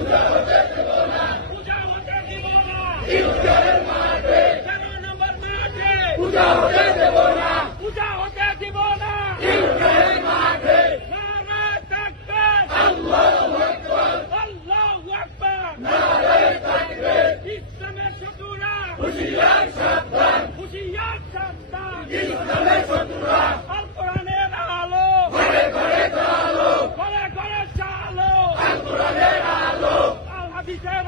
পূজা হতে দিব না। 13 নম্বর মাঠে পূজা হতে দিব না। ঈদগাহের মাঠে নারে তাকবীর, আল্লাহু আকবার, নারে তাকবীর। ইসলামের শত্রুরা হুঁশিয়ার সাবধান, ইসলামের শত্রুরা। আল কোরআনের আলো ঘরে ঘরে চালো, আল কোরআনের আলো, আল হাদিসের